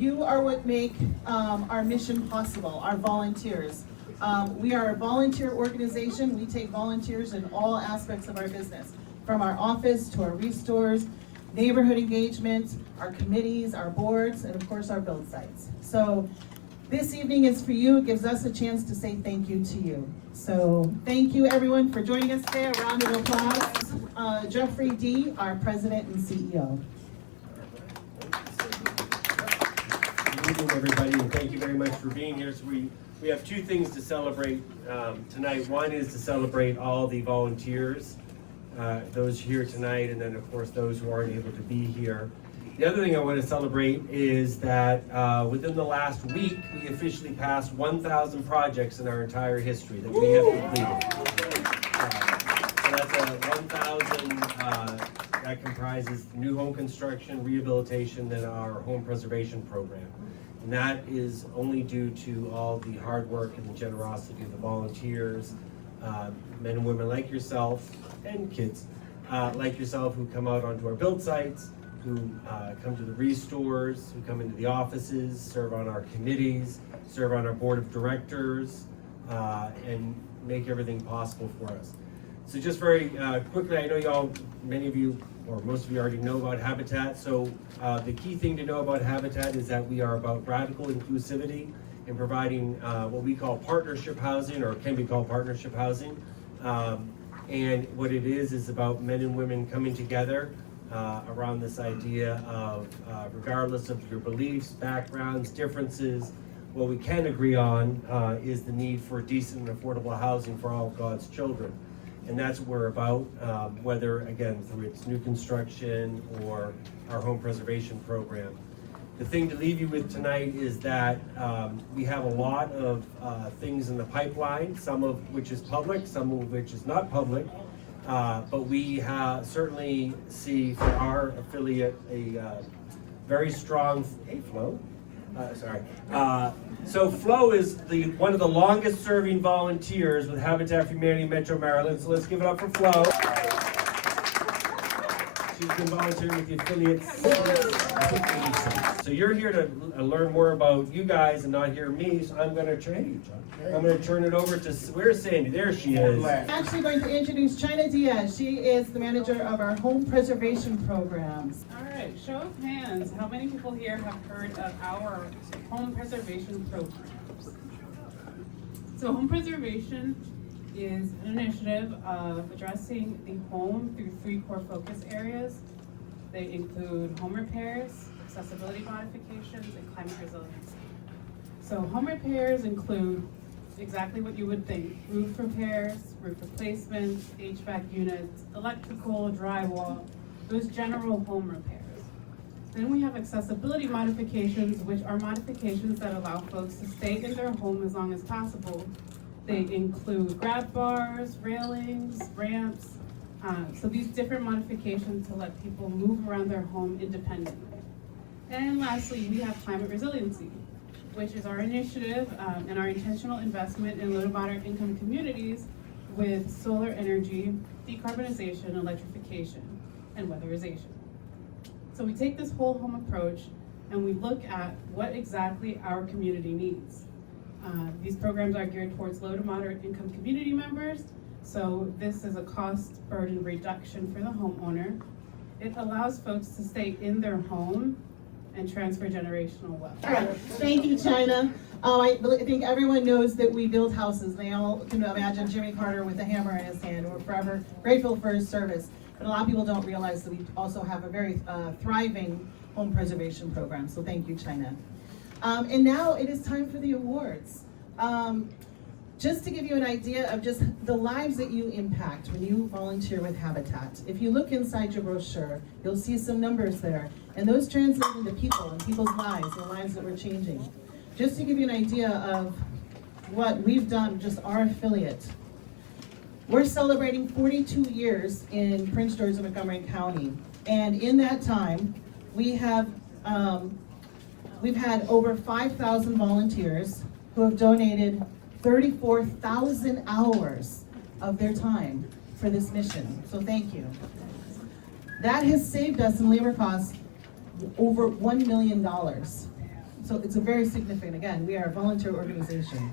You are what make our mission possible, our volunteers. We are a volunteer organization. We take volunteers in all aspects of our business, from our office to our restores, neighborhood engagement, our committees, our boards, and of course our build sites. So this evening is for you. It gives us a chance to say thank you to you. So thank you everyone for joining us today. A round of applause. Jeffrey D., our president and CEO. Good evening, everybody, and thank you very much for being here. So we have two things to celebrate tonight. One is to celebrate all the volunteers, those here tonight, and then of course those who aren't able to be here. The other thing I want to celebrate is that within the last week, we officially passed 1,000 projects in our entire history that we have completed. So that's 1,000 that comprises new home construction, rehabilitation, and our home preservation program. And that is only due to all the hard work and the generosity of the volunteers, men and women like yourself, and kids like yourself who come out onto our build sites, who come to the restores, who come into the offices, serve on our committees, serve on our board of directors, and make everything possible for us. So just very quickly, I know many of you, or most of you already know about Habitat. So the key thing to know about Habitat is that we are about radical inclusivity and providing what we call partnership housing, or can be called partnership housing. And what it is about men and women coming together around this idea of regardless of your beliefs, backgrounds, differences, what we can agree on is the need for decent and affordable housing for all of God's children. And that's what we're about, whether, again, through its new construction or our home preservation program. The thing to leave you with tonight is that we have a lot of things in the pipeline, some of which is public, some of which is not public, but we certainly see for our affiliate a very strong, hey Flo, so Flo is one of the longest serving volunteers with Habitat for Humanity Metro Maryland, so let's give it up for Flo. She's been volunteering with the affiliate since So you're here to learn more about you guys and not hear me, so I'm going to change. I'm going to turn it over to, where's Sandy? There she is. I'm actually going to introduce China Diaz. She is the manager of our home preservation programs. All right, show of hands, how many people here have heard of our home preservation programs? So home preservation is an initiative of addressing the home through 3 core focus areas. They include home repairs, accessibility modifications, and climate resiliency. So home repairs include exactly what you would think: roof repairs, roof replacements, HVAC units, electrical, drywall, those general home repairs. Then we have accessibility modifications, which are modifications that allow folks to stay in their home as long as possible. They include grab bars, railings, ramps, so these different modifications to let people move around their home independently. And lastly, we have climate resiliency, which is our initiative and our intentional investment in low to moderate income communities with solar energy, decarbonization, electrification, and weatherization. So we take this whole home approach and we look at what exactly our community needs. These programs are geared towards low to moderate income community members, so this is a cost burden reduction for the homeowner. It allows folks to stay in their home and transfer generational wealth. All right, thank you, China. I think everyone knows that we build houses. They all can imagine Jimmy Carter with a hammer in his hand. We're forever grateful for his service. But a lot of people don't realize that we also have a very thriving home preservation program. So thank you, China. And now it is time for the awards. Just to give you an idea of just the lives that you impact when you volunteer with Habitat. If you look inside your brochure, you'll see some numbers there. And those translate into people and people's lives, the lives that we're changing. Just to give you an idea of what we've done, just our affiliate. We're celebrating 42 years in Prince George and Montgomery County. And in that time, we've had over 5,000 volunteers who have donated 34,000 hours of their time for this mission. So thank you. That has saved us in labor costs over $1 million. So it's a very significant, again, we are a volunteer organization.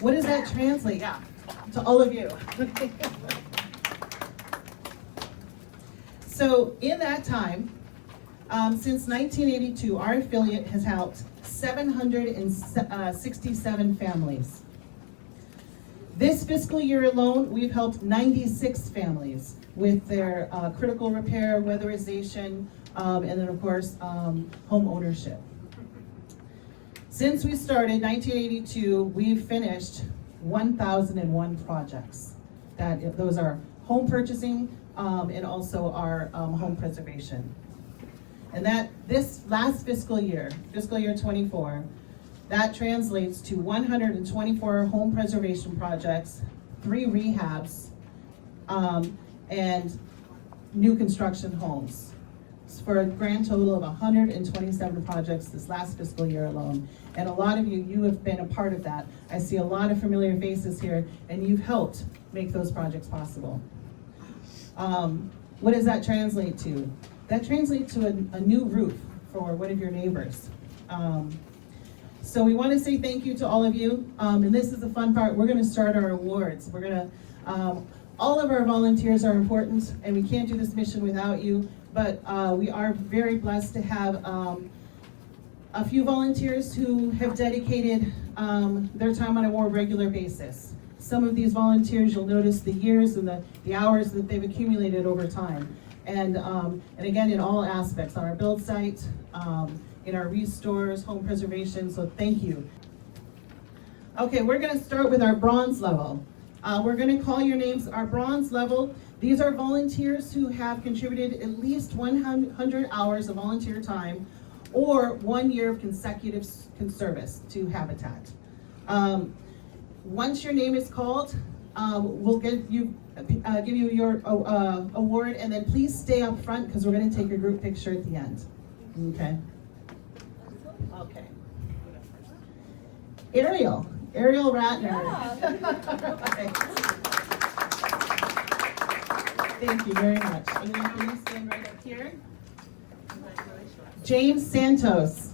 What does that translate? Yeah, to all of you. So in that time, since 1982, our affiliate has helped 767 families. This fiscal year alone, we've helped 96 families with their critical repair, weatherization, and then of course, home ownership. Since we started 1982, we've finished 1,001 projects. Those are home purchasing and also our home preservation. And this last fiscal year 24, that translates to 124 home preservation projects, 3 rehabs, and new construction homes, for a grand total of 127 projects this last fiscal year alone. And a lot of you have been a part of that. I see a lot of familiar faces here, and you've helped make those projects possible. What does that translate to? That translates to a new roof for one of your neighbors. So we want to say thank you to all of you, and this is the fun part. We're going to start our awards. We're going to, all of our volunteers are important, and we can't do this mission without you, but we are very blessed to have a few volunteers who have dedicated their time on a more regular basis. Some of these volunteers, you'll notice the years and the hours that they've accumulated over time. And again, in all aspects, on our build site, in our restores, home preservation, so thank you. Okay, we're gonna start with our bronze level. We're gonna call your names. Our bronze level, these are volunteers who have contributed at least 100 hours of volunteer time or 1 year of consecutive service to Habitat. Once your name is called, we'll give you your award, and then please stay up front because we're going to take your group picture at the end. Okay. Okay. Ariel Ratner. Okay. Thank you very much. And then please stand right up here. James Santos.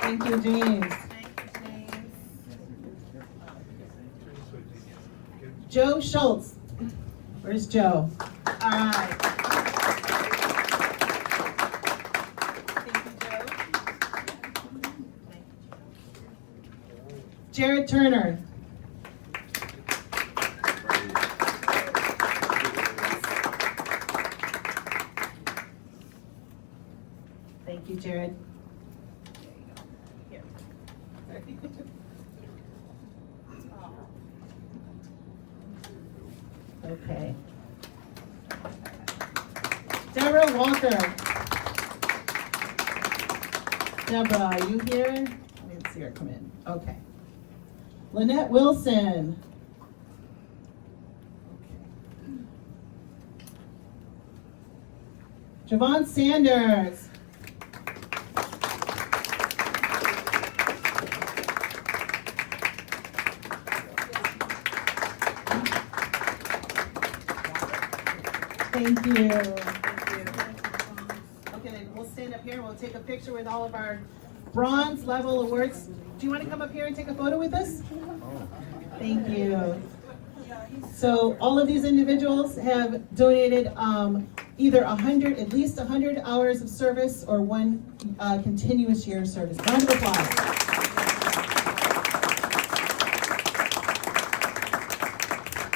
Thank you, James. Joe Schultz. Where's Joe? All right. Thank you, Joe. Jared Turner. Thank you, Jared. Here. Okay. Deborah Walker. Deborah, are you here? Let me see her come in. Okay. Lynette Wilson. Okay. Javon Sanders. Thank you. Thank you. Okay, then we'll stand up here and we'll take a picture with all of our bronze level awards. Do you want to come up here and take a photo with us? Thank you. So all of these individuals have donated either at least 100 hours of service or 1 continuous year of service. Round of applause.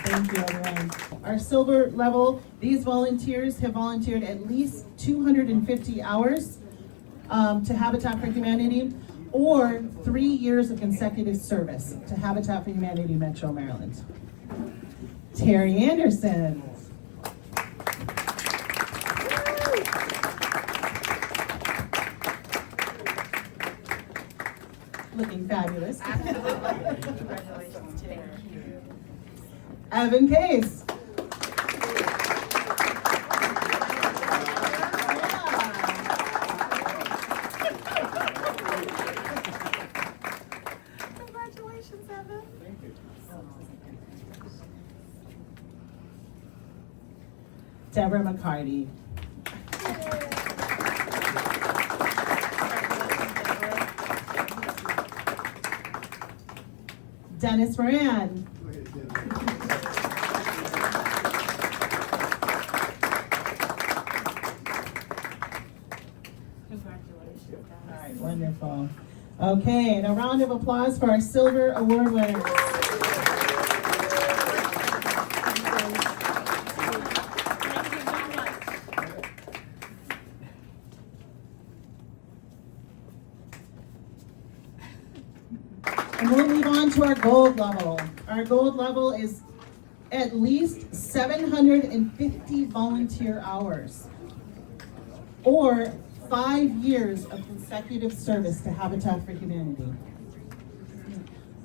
Thank you, everyone. Our silver level, these volunteers have volunteered at least 250 hours to Habitat for Humanity, or 3 years of consecutive service to Habitat for Humanity Metro Maryland. Terry Anderson. Looking fabulous. Congratulations, Terry. Evan Case. Congratulations, Evan. Deborah McCarty. Dennis Moran. Congratulations, All guys. right, wonderful. Okay, and a round of applause for our silver award winners. And we'll move on to our gold level. Our gold level is at least 750 volunteer hours, or 5 years of consecutive service to Habitat for Humanity.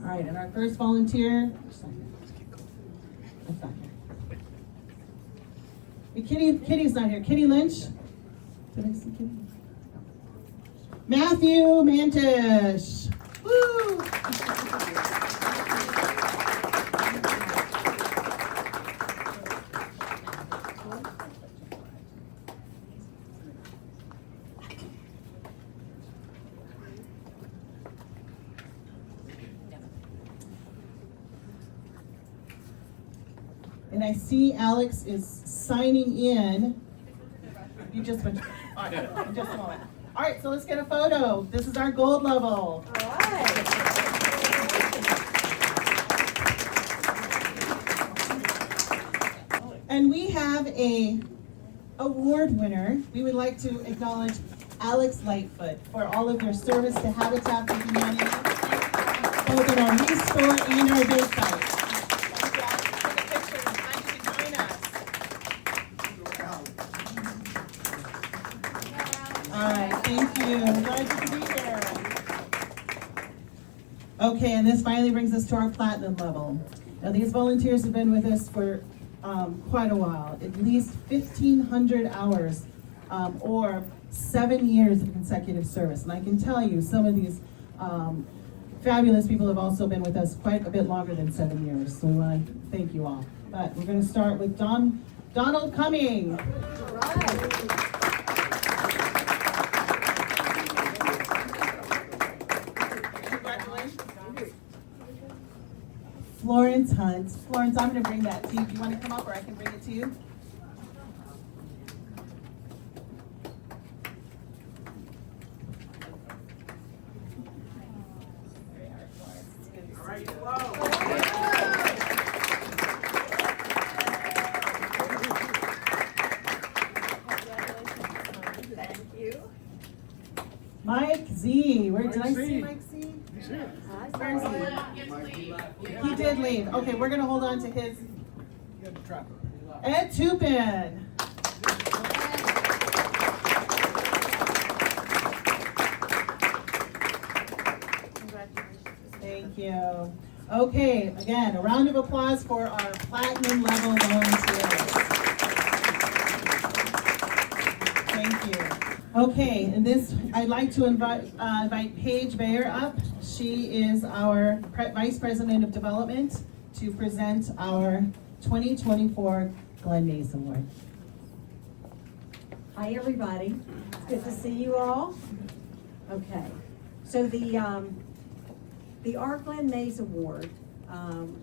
All right, and our first volunteer. That's not here. Kitty's not here. Kitty Lynch. Did I see Kitty? Matthew Mantish. Woo! And I see Alex is signing in. You just went. All right, in just a moment. All right, so let's get a photo. This is our gold level. And we have a award winner. We would like to acknowledge Alex Lightfoot for all of your service to Habitat for Humanity, both in our restore and our day site. All right, thank you. Glad you could be here. Okay, and this finally brings us to our platinum level. Now, these volunteers have been with us for quite a while, at least 1,500 hours, or 7 years of consecutive service. And I can tell you, some of these fabulous people have also been with us quite a bit longer than 7 years. So we want to thank you all. But we're going to start with Donald Cumming. Florence Hunt. Florence, I'm going to bring that to you. Do you want to come up, or I can bring it to you? Thank you. Mike Z. Where did I see Mike Z? Where is he? He did leave. Okay, we're going to hold on to his. Ed Tupin. Thank you. Okay, again, a round of applause for our platinum level volunteers. Thank you. Okay, and this, I'd like to invite Paige Bayer up. She is our Vice President of Development to present our 2024 Glenn Mays Award. Hi, everybody. It's good to see you all. Okay, so the R. Glenn Mays Award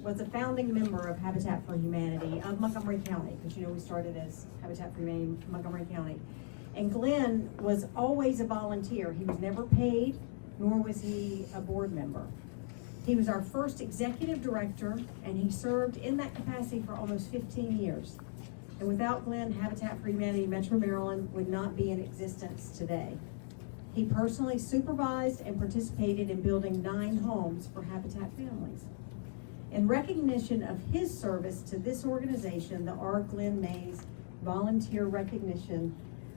was a founding member of Habitat for Humanity of Montgomery County, because we started as Habitat for Humanity Montgomery County. And Glenn was always a volunteer. He was never paid, nor was he a board member. He was our first executive director, and he served in that capacity for almost 15 years. And without Glenn, Habitat for Humanity Metro Maryland would not be in existence today. He personally supervised and participated in building 9 homes for Habitat families. In recognition of his service to this organization, the R. Glenn Mays Volunteer Recognition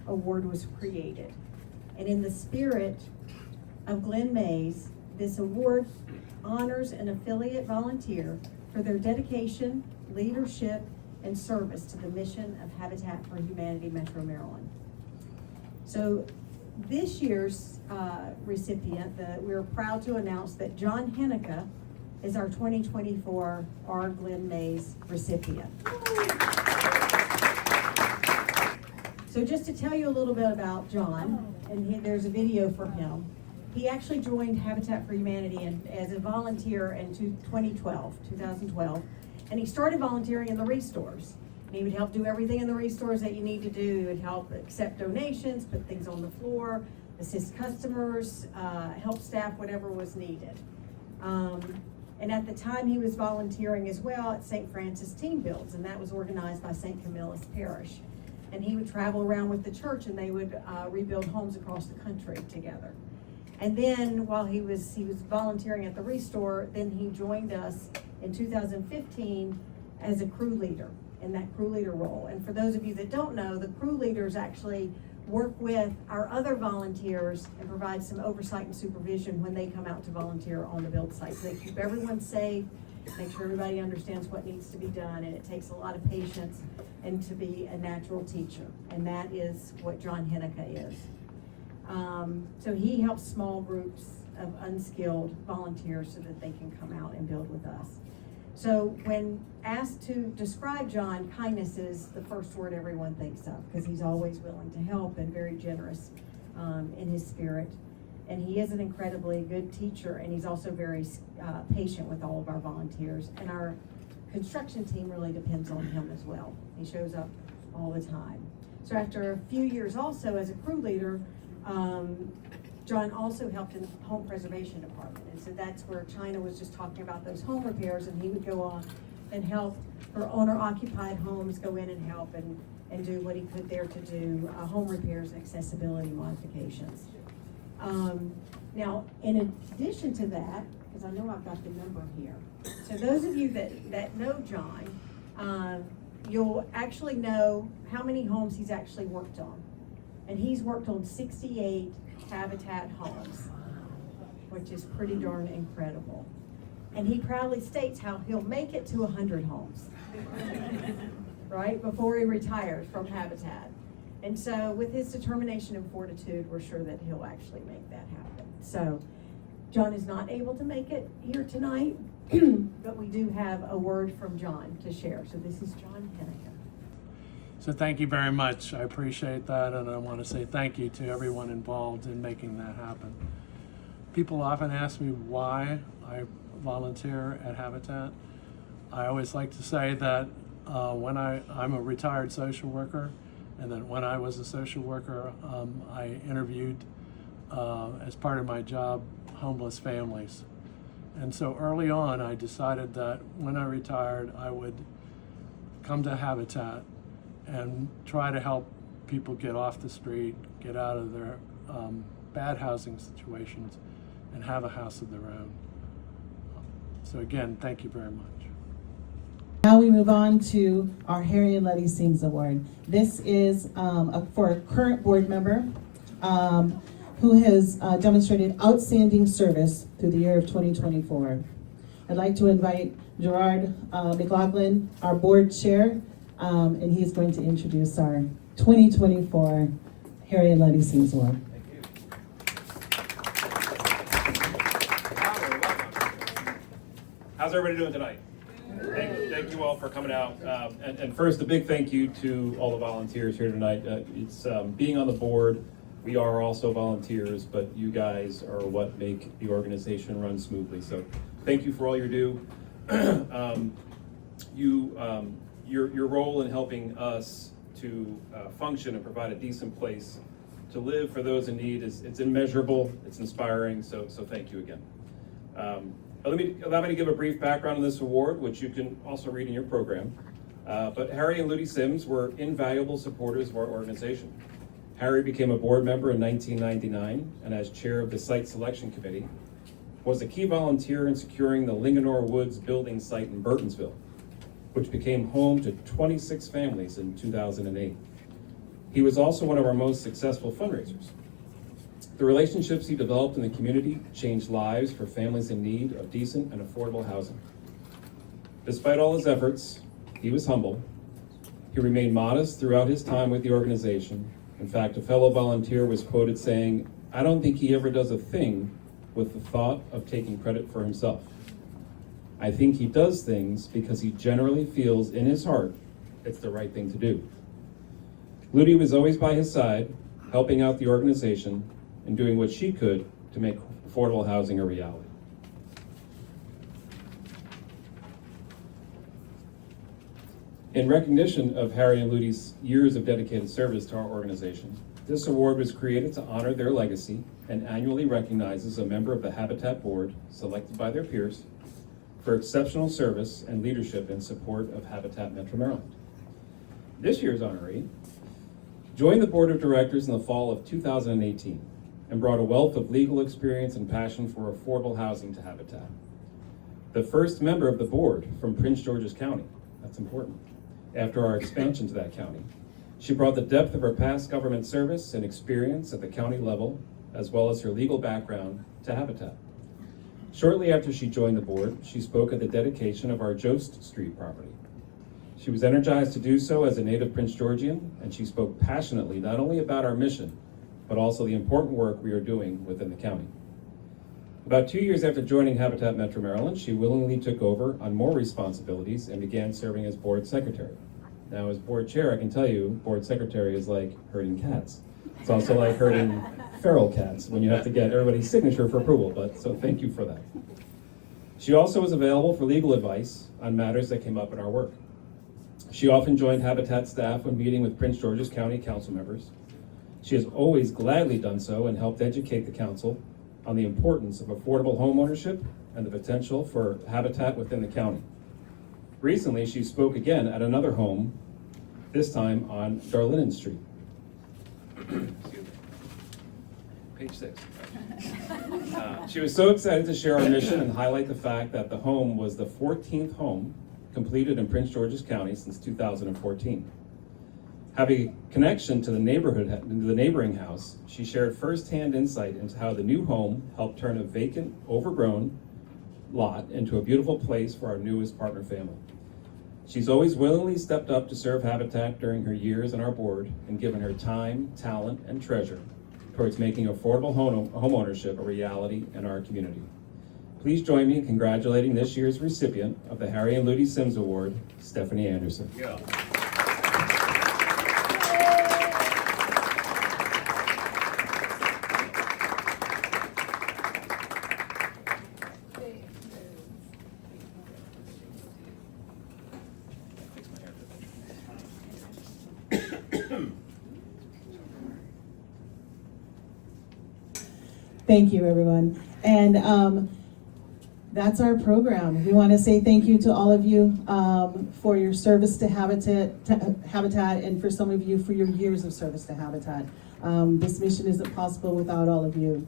Award was created. And in the spirit of Glenn Mays, this award honors an affiliate volunteer for their dedication, leadership, and service to the mission of Habitat for Humanity Metro Maryland. So this year's recipient, we're proud to announce that John Hennica is our 2024 R. Glenn Mays recipient. So just to tell you a little bit about John, and there's a video for him. he actually joined Habitat for Humanity as a volunteer in 2012, and he started volunteering in the restores. He would help do everything in the restores that you need to do. He would help accept donations, put things on the floor, assist customers, help staff, whatever was needed. And at the time, he was volunteering as well at St. Francis Team Builds, and that was organized by St. Camillus Parish. And he would travel around with the church, and they would rebuild homes across the country together. And then while he was volunteering at the Restore, then he joined us in 2015 as a crew leader, in that crew leader role. And for those of you that don't know, the crew leaders actually work with our other volunteers and provide some oversight and supervision when they come out to volunteer on the build site. So they keep everyone safe, make sure everybody understands what needs to be done, and it takes a lot of patience and to be a natural teacher. And that is what John Henneke is. So he helps small groups of unskilled volunteers so that they can come out and build with us. So when asked to describe John, kindness is the first word everyone thinks of, because he's always willing to help and very generous in his spirit. And he is an incredibly good teacher, and he's also very patient with all of our volunteers. And our construction team really depends on him as well. He shows up all the time. So after a few years also as a crew leader, John also helped in the home preservation department. And so that's where China was just talking about those home repairs, and he would go on and help for owner-occupied homes, go in and help and do what he could there to do home repairs and accessibility modifications. Now, in addition to that, because I know I've got the number here, so those of you that know John, you'll actually know how many homes he's actually worked on. And he's worked on 68 Habitat homes, which is pretty darn incredible. And he proudly states how he'll make it to 100 homes, right, before he retires from Habitat. And so with his determination and fortitude, we're sure that he'll actually make that happen. So John is not able to make it here tonight, but we do have a word from John to share. So this is John Henneke. So thank you very much. I appreciate that, and I want to say thank you to everyone involved in making that happen. People often ask me why I volunteer at Habitat. I always like to say that I'm a retired social worker, and then when I was a social worker, I interviewed, as part of my job, homeless families. And so early on, I decided that when I retired, I would come to Habitat and try to help people get off the street, get out of their bad housing situations, and have a house of their own. So again, thank you very much. Now we move on to our Harry and Letty Sings Award. This is for a current board member who has demonstrated outstanding service through the year of 2024. I'd like to invite Gerard McLaughlin, our board chair, and he's going to introduce our 2024 Harry and Letty Sings Award. How's everybody doing tonight? Thank you all for coming out. And first, a big thank you to all the volunteers here tonight. It's being on the board, we are also volunteers, but you guys are what make the organization run smoothly. So thank you for all you do. Your role in helping us to function and provide a decent place to live for those in need it's immeasurable, it's inspiring, so thank you again. Allow me to give a brief background on this award, which you can also read in your program. But Harry and Ludy Sims were invaluable supporters of our organization. Harry became a board member in 1999, and as chair of the site selection committee, was a key volunteer in securing the Linganore Woods building site in Burtonsville, which became home to 26 families in 2008. He was also one of our most successful fundraisers. The relationships he developed in the community changed lives for families in need of decent and affordable housing. Despite all his efforts, he was humble. He remained modest throughout his time with the organization. In fact, a fellow volunteer was quoted saying, "I don't think he ever does a thing with the thought of taking credit for himself. I think he does things because he generally feels in his heart it's the right thing to do." Ludy was always by his side, helping out the organization and doing what she could to make affordable housing a reality. In recognition of Harry and Ludy's years of dedicated service to our organization, this award was created to honor their legacy and annually recognizes a member of the Habitat Board selected by their peers for exceptional service and leadership in support of Habitat Metro Maryland. This year's honoree joined the board of directors in the fall of 2018 and brought a wealth of legal experience and passion for affordable housing to Habitat. The first member of the board from Prince George's County, that's important, after our expansion to that county. She brought the depth of her past government service and experience at the county level, as well as her legal background, to Habitat. Shortly after she joined the board, she spoke at the dedication of our Jost Street property. She was energized to do so as a native Prince Georgian, and she spoke passionately not only about our mission, but also the important work we are doing within the county. About 2 years after joining Habitat Metro Maryland, she willingly took over on more responsibilities and began serving as board secretary. Now, as board chair, I can tell you, board secretary is like herding cats. It's also like herding feral cats when you have to get everybody's signature for approval, so thank you for that. She also was available for legal advice on matters that came up in our work. She often joined Habitat staff when meeting with Prince George's County council members. She has always gladly done so and helped educate the council on the importance of affordable homeownership and the potential for Habitat within the county. Recently, she spoke again at another home, this time on Darlinen Street. Page 6. She was so excited to share our mission and highlight the fact that the home was the 14th home completed in Prince George's County since 2014. Having a connection to the neighboring house, she shared firsthand insight into how the new home helped turn a vacant, overgrown lot into a beautiful place for our newest partner family. She's always willingly stepped up to serve Habitat during her years on our board and given her time, talent, and treasure towards making affordable homeownership a reality in our community. Please join me in congratulating this year's recipient of the Harry and Ludy Sims Award, Stephanie Anderson. Yeah. Thank you, everyone. And that's our program. We want to say thank you to all of you for your service to Habitat, and for some of you for your years of service to Habitat. This mission isn't possible without all of you.